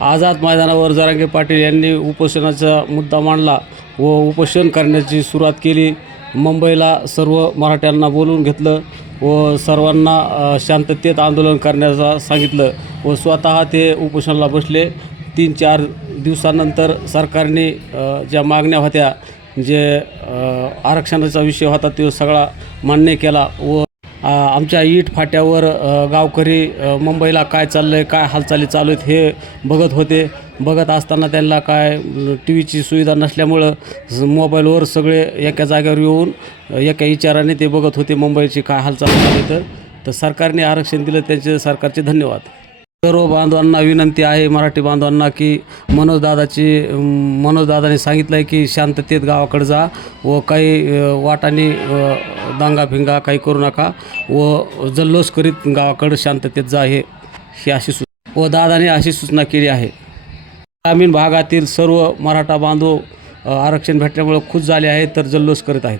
आझाद मैदानावर जरांगे पाटील यांनी उपोषणाचा मुद्दा मांडला व उपोषण करण्याची सुरुवात केली. मुंबईला सर्व मराठ्यांना बोलून घेतलं व सर्वांना शांततेत आंदोलन करण्याचं सांगितलं व स्वतः ते उपोषणाला बसले. तीन चार दिवसानंतर सरकारने ज्या मागण्या होत्या जे आरक्षणाचा विषय होता तो सगळा मान्य केला व आमच्या ईट फाट्यावर गावकरी मुंबईला काय चाललं आहे काय हालचाली चालू आहेत हे बघत होते. बघत असताना त्यांना काय टी व्हीची सुविधा नसल्यामुळं मोबाईलवर सगळे एका जागेवर येऊन एका विचाराने ते बघत होते मुंबईची काय हालचाल झाली तर. तर सरकारने आरक्षण दिलं त्यांचे सरकारचे धन्यवाद. सर्व बांधवांना विनंती आहे मराठी बांधवांना की मनोजदादाची मनोजदादाने सांगितलं आहे की शांततेत गावाकडे जा व काही वाटाने दांगाभिंगा काही करू नका व जल्लोष करीत गावाकडं शांततेत जा हे ही अशी सु व दादाने अशी सूचना केली आहे. ग्रामीण भागातील सर्व मराठा बांधव आरक्षण भेटल्यामुळे खुश झाले आहेत तर जल्लोष करीत आहेत.